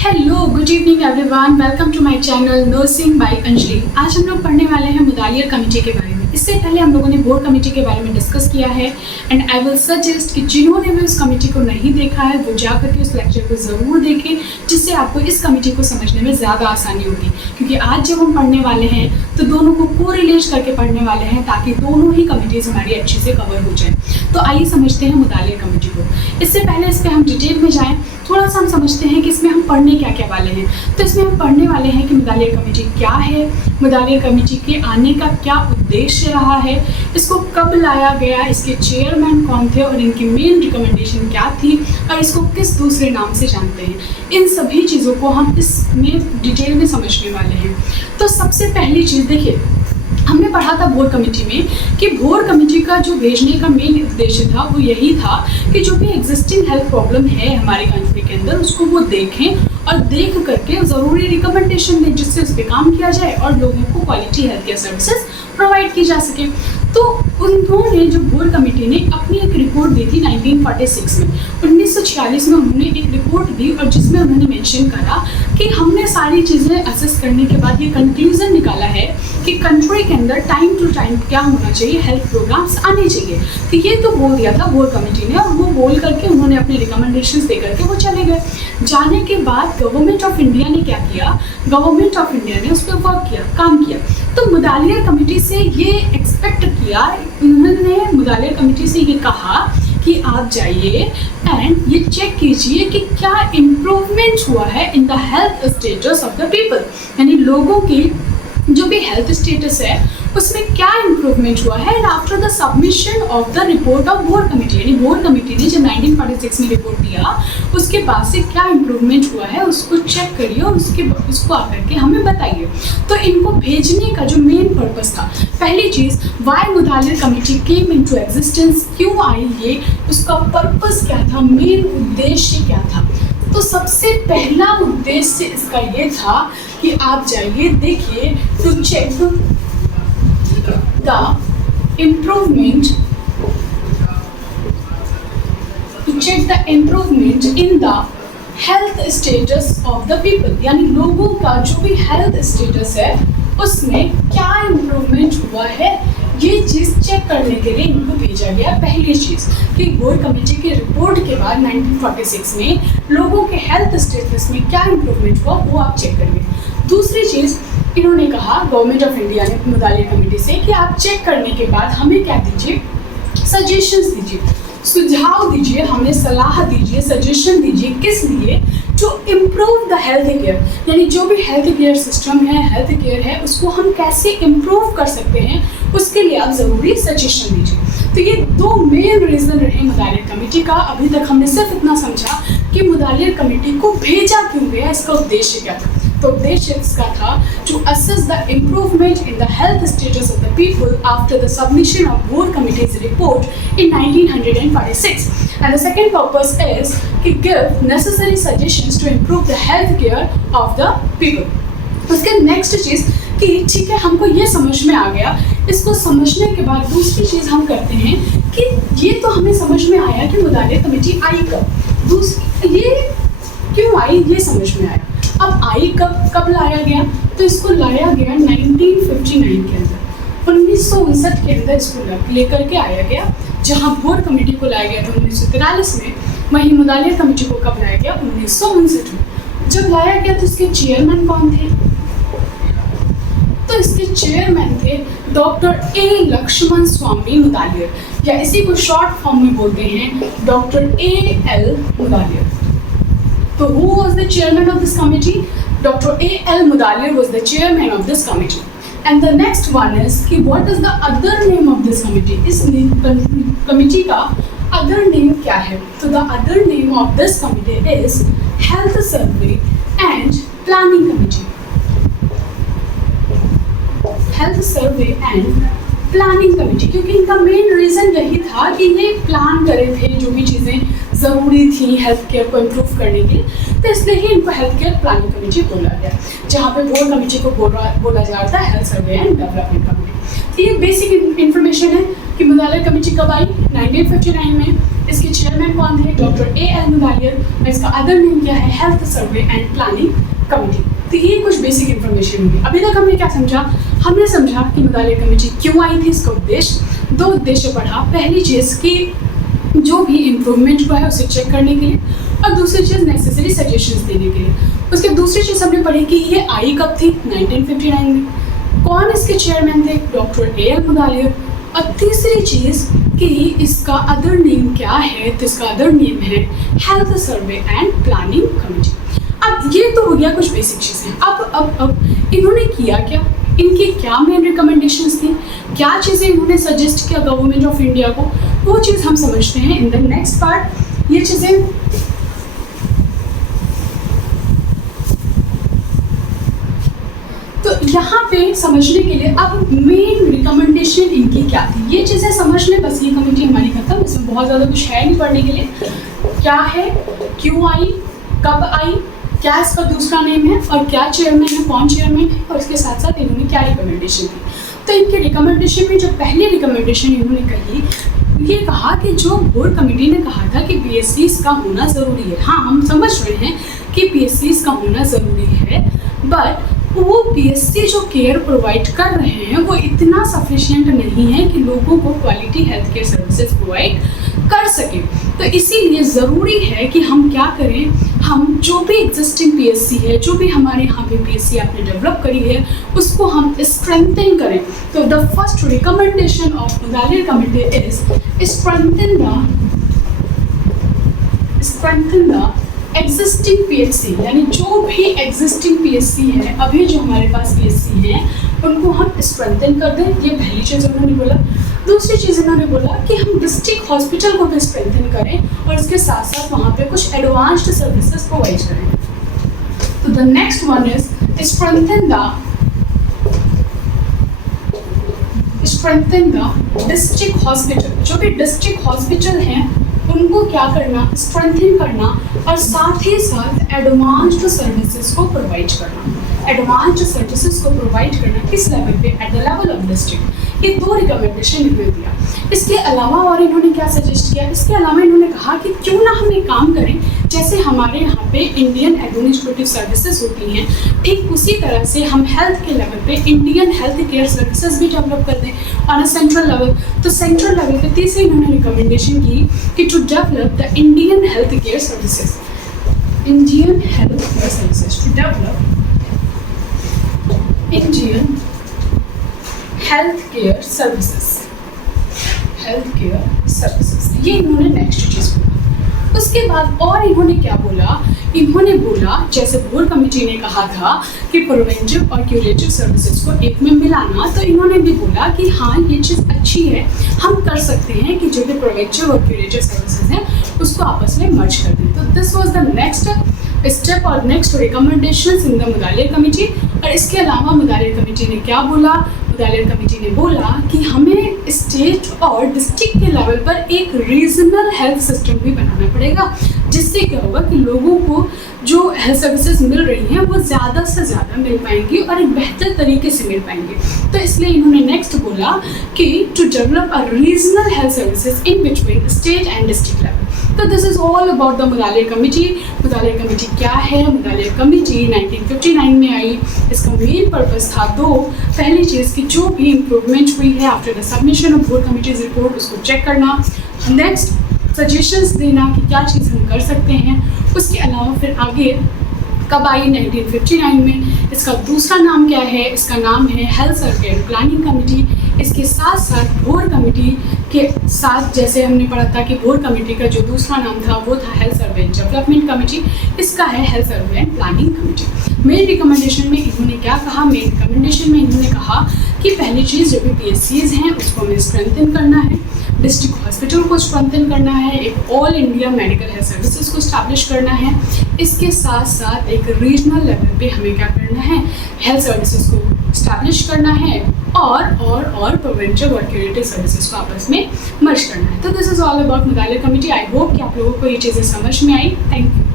Hello, good evening everyone, welcome to my channel nursing by Anjali. आज हम लोग पढ़ने वाले हैं मुदालियर कमेटी के बारे में। इससे पहले हम लोगों ने बोर्ड कमेटी के बारे में डिस्कस किया है एंड आई विल सजेस्ट कि जिन्होंने भी उस कमेटी को नहीं देखा है वो जा करके उस लेक्चर को ज़रूर देखें, जिससे आपको इस कमेटी को समझने में ज़्यादा आसानी होगी। क्योंकि आज जब हम पढ़ने वाले हैं तो दोनों को कोरिलेट करके पढ़ने वाले हैं ताकि दोनों ही कमेटीज हमारी अच्छे से कवर हो जाए। तो आइए समझते हैं मुदालियर कमेटी को। इससे पहले इस पर हम डिटेल में जाएँ, थोड़ा सा हम समझते हैं कि इसमें हम पढ़ने क्या क्या वाले हैं। तो इसमें हम पढ़ने वाले हैं कि मुदालियर कमेटी क्या है, मुदालियर कमेटी के आने का क्या उद्देश्य रहा है, इसको कब लाया गया, इसके चेयरमैन कौन थे और इनकी मेन रिकमेंडेशन क्या थी और इसको किस दूसरे नाम से जानते हैं। इन सभी चीज़ों को हम इसमें डिटेल में समझने वाले हैं। तो सबसे पहली चीज़ देखिए, हमने पढ़ा था बोर्ड कमेटी में कि बोर्ड कमेटी का जो भेजने का मेन उद्देश्य था वो यही था कि जो भी एग्जिस्टिंग हेल्थ प्रॉब्लम है हमारी कंट्री के अंदर उसको वो देखें और देख करके ज़रूरी रिकमेंडेशन दें जिससे उस पर काम किया जाए और लोगों को quality health care services provide की जा सके। तो उन्होंने जो बोर्ड कमेटी ने अपनी एक रिपोर्ट दी थी 1946 में, 1946 में उन्होंने एक रिपोर्ट दी और जिसमें उन्होंने मेंशन करा कि हमने सारी चीज़ें असेस करने के बाद ये कंक्लूजन निकाला है कि कंट्री के अंदर टाइम टू टाइम क्या होना चाहिए, हेल्थ प्रोग्राम्स आने चाहिए। तो ये तो बोल दिया था बोर्ड कमेटी ने और वो बोल करके उन्होंने अपने रिकमेंडेशंस दे करके वो चले गए। जाने के बाद गवर्नमेंट ऑफ इंडिया ने क्या किया, गवर्नमेंट ऑफ इंडिया ने उस पर वर्क किया, काम किया। तो मुदालियर कमेटी से ये एक्सपेक्ट किया, उन्होंने मुदालियर कमेटी से ये कहा कि आप जाइए एंड ये चेक कीजिए कि क्या इम्प्रूवमेंट हुआ है इन the health status of the people, यानी लोगों की जो भी हेल्थ स्टेटस है उसमें क्या इम्प्रूवमेंट हुआ है। And after the submission of the report of board committee, यानी बोर्ड कमेटी ने जब 1946 में रिपोर्ट दिया उसके बाद से क्या इम्प्रूवमेंट हुआ है उसको चेक करिए और उसको आकर के हमें बताइए। तो इनको भेजने का जो मेन पर्पस था, पहली चीज़ why Mudaliar committee came into existence, क्यों आई ये, उसका पर्पस क्या था, मेन उद्देश्य क्या था। तो सबसे पहला उद्देश्य इसका ये था कि आप जाइए देखिए to check the improvement in the health status of the people, यानी लोगों का जो भी हेल्थ स्टेटस है उसमें क्या इम्प्रूवमेंट हुआ है, ये चीज़ चेक करने के लिए इनको भेजा गया। पहली चीज़ कि बोर्ड कमेटी की रिपोर्ट के बाद 1946 में लोगों के हेल्थ स्टेटस में क्या इम्प्रूवमेंट हुआ वो आप चेक करिए। दूसरी चीज़ इन्होंने कहा, गवर्नमेंट ऑफ इंडिया ने मुदालियर कमेटी से कि आप चेक करने के बाद हमें क्या दीजिए, सजेशंस दीजिए, सुझाव दीजिए, हमें सलाह दीजिए, सजेशन दीजिए, किस लिए, to improve the health care, यानी जो भी हेल्थ केयर सिस्टम है, हेल्थ केयर है, उसको हम कैसे इम्प्रूव कर सकते हैं उसके लिए आप ज़रूरी सजेशन दीजिए। तो ये दो मेन रीज़न रहे मुदालियर कमेटी का। अभी तक हमने सिर्फ इतना समझा कि मुदालियर कमेटी को भेजा क्यों गया, इसका उद्देश्य क्या था। तो उद्देश्य इसका था to assess the improvement in the health status of the people after the submission of बोर्ड committee's report in 1946 and the second purpose is कि give necessary suggestions to improve the health care of the people. उसके next चीज़ कि ठीक है हमको ये समझ में आ गया, इसको समझने के बाद दूसरी चीज़ हम करते हैं कि ये तो हमें समझ में आया कि मुदालियर कमेटी आई कब, दूसरी ये क्यों आई ये समझ में आया। अब आई कब लाया गया, तो इसको लाया गया 1959 के अंदर, 1959 के अंदर इसको लेकर के आया गया। जहाँ बोर्ड कमेटी को लाया गया था 1943 में, वहीं मुदालियर कमेटी को कब लाया गया, 1959 में। जब लाया गया तो इसके चेयरमैन कौन थे, तो इसके चेयरमैन थे डॉक्टर ए लक्ष्मण स्वामी मुदालियर, या इसी को शॉर्ट फॉर्म में बोलते हैं doctor AL. Mudaliar. So who was the chairman of this committee? Dr. A.L. Mudaliar was the chairman of this committee. And the next one is कि what is the other name of this committee? इस committee का other name क्या है? So the other name of this committee is Health Survey and Planning Committee. Health Survey and planning committee, क्योंकि इनका main reason यही था कि ये प्लान करे थे जो भी चीज़ें ज़रूरी थी हेल्थ केयर को इम्प्रूव करने के लिए, तो इसलिए ही इनको हेल्थ केयर प्लानिंग कमेटी बोला गया, जहाँ पे बोर्ड कमेटी को बोला जा रहा था health survey and development committee. तो ये बेसिक इन्फॉर्मेशन है कि मुदालियर कमेटी कब आई, 1959 में। इसके चेयरमैन कौन थे, डॉक्टर A.L. मुदालियर। इसका अदर नेम क्या है, health survey and planning committee. तो ये कुछ बेसिक इन्फॉर्मेशन होगी। अभी तक हमने क्या समझा, हमने समझा कि मुदालियर कमेटी क्यों आई थी, इसका उद्देश्य, 2 उद्देश्य पढ़ा। पहली चीज़ कि जो भी इम्प्रूवमेंट हुआ है उसे चेक करने के लिए, और दूसरी चीज़ नेसेसरी सजेशंस देने के लिए। उसके दूसरी चीज़ हमने पढ़ी कि ये आई कब थी, 1959 में। कौन इसके चेयरमैन थे, डॉक्टर A.L. मुदालियर। और तीसरी चीज़ कि इसका अदर नेम क्या है, तो इसका अदर नेम है health survey and planning committee. अब ये तो हो गया कुछ बेसिक चीज़ें। अब इन्होंने किया क्या, इनकी क्या मेन रिकमेंडेशंस थी, क्या चीज़ें इन्होंने सजेस्ट किया गवर्नमेंट ऑफ इंडिया को, वो चीज़ हम समझते हैं इन द नेक्स्ट पार्ट। ये चीज़ें तो यहाँ पे समझने के लिए अब मेन रिकमेंडेशन इनकी क्या थी, ये चीज़ें समझ लें, बस ये कमेटी हमारी खत्म। इसमें बहुत ज़्यादा कुछ है नहीं पढ़ने के लिए। क्या है, क्यों आई, कब आई, क्या इसका दूसरा नेम है, और क्या चेयरमैन है, कौन चेयरमैन है, और इसके साथ साथ इन्होंने क्या रिकमेंडेशन दी। तो इनके रिकमेंडेशन में जो पहली रिकमेंडेशन इन्होंने कही, ये कहा कि जो बोर्ड कमेटी ने कहा था कि PSCs का होना ज़रूरी है। हाँ, हम समझ रहे हैं कि PSCs का होना ज़रूरी है, बट वो PSC जो केयर प्रोवाइड कर रहे हैं वो इतना सफिशिएंट नहीं है कि लोगों को quality health care services provide कर सके। तो इसीलिए ज़रूरी है कि हम क्या करें, हम जो भी एग्जिस्टिंग PSC है, जो भी हमारे यहाँ पे PSC आपने डेवलप करी है, उसको हम स्ट्रेंथन करें। तो the first recommendation of Mudaliar committee is strengthen the existing PSC, यानी जो भी एग्जिस्टिंग PSC है, अभी जो हमारे पास PSC है, उनको हम स्ट्रेंथन कर दें। ये पहली चीज़ उन्होंने बोला। दूसरी चीज़ इन्होंने बोला कि हम डिस्ट्रिक्ट हॉस्पिटल को भी स्ट्रेंथन करें और इसके साथ साथ वहाँ पे कुछ एडवांस्ड सर्विसेज प्रोवाइड करें। तो the next one is strengthen the district hospital. जो भी डिस्ट्रिक्ट हॉस्पिटल हैं उनको क्या करना, स्ट्रेंथन करना, और साथ ही साथ एडवांस्ड सर्विसेज को प्रोवाइड करना। एडवांस्ड सर्विसेज को प्रोवाइड करना किस लेवल पे, at the level of district. ये 2 रिकमेंडेशन इन्होंने दिया। इसके अलावा और इन्होंने क्या सजेस्ट किया, इसके अलावा इन्होंने कहा कि क्यों ना हम एक काम करें, जैसे हमारे यहाँ पे इंडियन एडमिनिस्ट्रेटिव सर्विसेज होती हैं, ठीक उसी तरह से हम हेल्थ के लेवल पे इंडियन हेल्थ केयर सर्विसेज भी डेवलप कर दें ऑन अ सेंट्रल लेवल। तो सेंट्रल लेवल पे तीसरी इन्होंने रिकमेंडेशन की कि to develop the Indian health care services, Indian health care services, to develop Indian health care services, health care services. ये इन्होंने नेक्स्ट चीज़ बोला। उसके बाद और इन्होंने क्या बोला, इन्होंने बोला जैसे बोर्ड कमेटी ने कहा था कि प्रिवेंटिव और क्यूरेटिव सर्विसेज को एक में मिलाना, तो इन्होंने भी बोला कि हाँ ये चीज़ अच्छी है, हम कर सकते हैं कि जो भी प्रिवेंटिव और क्यूरेटिव सर्विसेज हैं उसको आपस में मर्ज कर दें। तो this was the next step और next recommendations in the Mudaliar committee. और इसके अलावा मुदालियर कमेटी ने क्या बोला, मुदालियर कमेटी ने बोला कि हमें स्टेट और डिस्ट्रिक्ट के लेवल पर एक रीजनल हेल्थ सिस्टम भी बनाना पड़ेगा, जिससे क्या होगा कि लोगों को जो हेल्थ सर्विसेज मिल रही हैं वो ज़्यादा से ज़्यादा मिल पाएंगी और एक बेहतर तरीके से मिल पाएंगे। तो इसलिए इन्होंने नेक्स्ट बोला कि to develop a regional health services in between state and district level. तो this is all about the Mudaliar committee. Mudaliar committee क्या है, मुदालियर कमेटी 1959 में आई। इसका मेन पर्पस था 2, पहली चीज़ कि जो भी इम्प्रूवमेंट हुई है after the submission of board committees report उसको चेक करना, नेक्स्ट सजेशंस देना कि क्या चीज़ हम कर सकते हैं। उसके अलावा फिर आगे कब आई, 1959 में। इसका दूसरा नाम क्या है, इसका नाम है health survey and planning committee. इसके साथ साथ बोर्ड कमेटी के साथ जैसे हमने पढ़ा था कि बोर्ड कमेटी का जो दूसरा नाम था वो था health survey and development committee, इसका है health survey and planning committee. Main recommendation में इन्होंने क्या कहा, मेन रिकमेंडेशन में इन्होंने कहा कि पहली चीज़ जो भी PSCs हैं उसको हमें स्ट्रेंथन करना है, डिस्ट्रिक्ट हॉस्पिटल को स्ट्रेंथन करना है, एक all India medical health services को स्टैब्लिश करना है। इसके साथ साथ एक रीजनल लेवल पे हमें क्या करना है, हेल्थ सर्विसेज को स्टैब्लिश करना है और प्रिवेंटिव और क्यूरेटिव सर्विसेज को आपस में मर्ज करना है। तो this is all about Mudaliar committee. I hope कि आप लोगों को ये चीज़ें समझ में आई। Thank you.